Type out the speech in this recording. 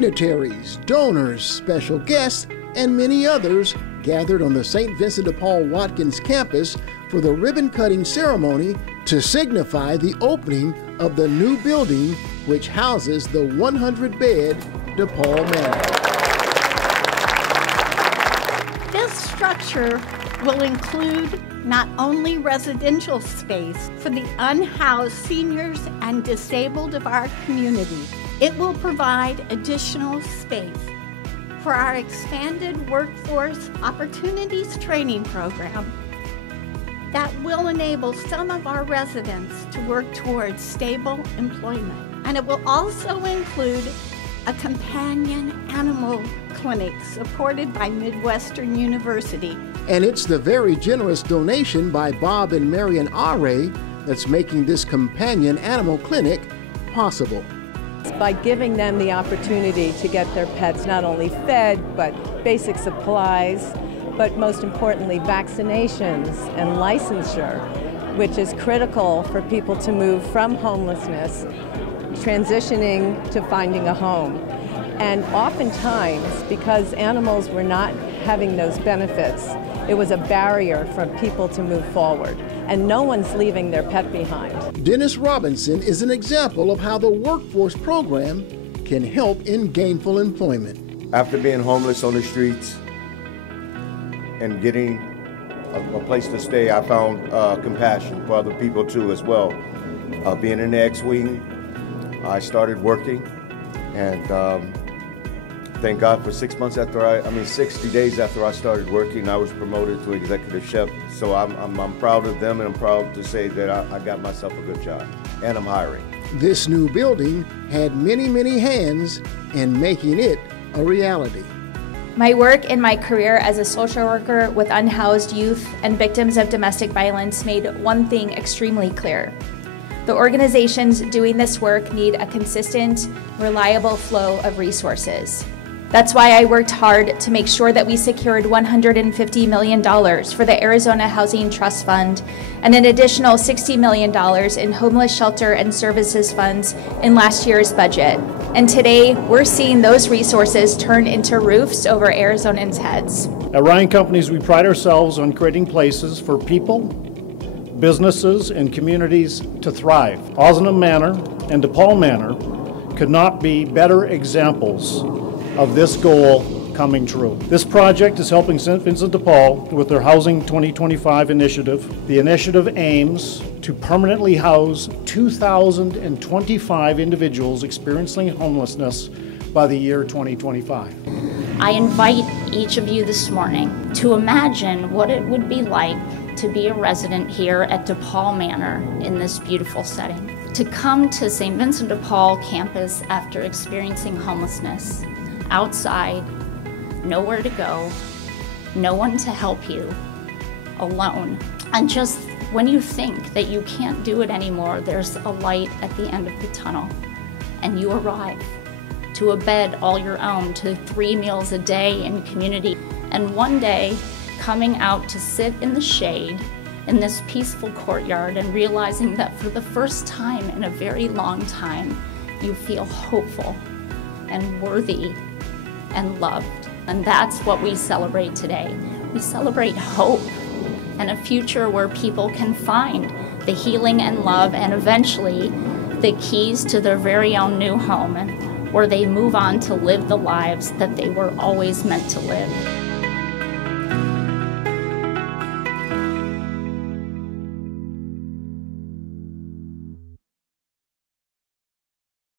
Dignitaries, donors, special guests, and many others gathered on the St. Vincent de Paul Watkins campus for the ribbon-cutting ceremony to signify the opening of the new building which houses the 100-bed De Paul Manor. This structure will include not only residential space for the unhoused seniors and disabled of our community, it will provide additional space for our expanded Workforce Opportunities Training Program that will enable some of our residents to work towards stable employment. And it will also include a companion animal clinic supported by Midwestern University. And it's the very generous donation by Bob and Marion Are that's making this companion animal clinic possible. By giving them the opportunity to get their pets not only fed, but basic supplies, but most importantly, vaccinations and licensure, which is critical for people to move from homelessness, transitioning to finding a home. And oftentimes, because animals were not having those benefits, it was a barrier for people to move forward. And no one's leaving their pet behind. Dennis Robinson is an example of how the workforce program can help in gainful employment. After being homeless on the streets and getting a place to stay, I found compassion for other people too as well. Being in the X-Wing, I started working, and thank God for 6 months after 60 days after I started working, I was promoted to executive chef. So I'm proud of them, and I'm proud to say that I got myself a good job, and I'm hiring. This new building had many, many hands in making it a reality. My work in my career as a social worker with unhoused youth and victims of domestic violence made one thing extremely clear. The organizations doing this work need a consistent, reliable flow of resources. That's why I worked hard to make sure that we secured $150 million for the Arizona Housing Trust Fund and an additional $60 million in homeless shelter and services funds in last year's budget. And today, we're seeing those resources turn into roofs over Arizonans' heads. At Ryan Companies, we pride ourselves on creating places for people, businesses, and communities to thrive. Ozanam Manor and De Paul Manor could not be better examples of this goal coming true. This project is helping St. Vincent de Paul with their Housing 2025 initiative. The initiative aims to permanently house 2,025 individuals experiencing homelessness by the year 2025. I invite each of you this morning to imagine what it would be like to be a resident here at De Paul Manor in this beautiful setting. To come to St. Vincent de Paul campus after experiencing homelessness, outside, nowhere to go, no one to help you, alone. And just when you think that you can't do it anymore, there's a light at the end of the tunnel, and you arrive to a bed all your own, to 3 meals a day in community, and one day coming out to sit in the shade in this peaceful courtyard and realizing that for the first time in a very long time, you feel hopeful and worthy and loved. And that's what we celebrate today. We celebrate hope and a future where people can find the healing and love and eventually the keys to their very own new home, and where they move on to live the lives that they were always meant to live.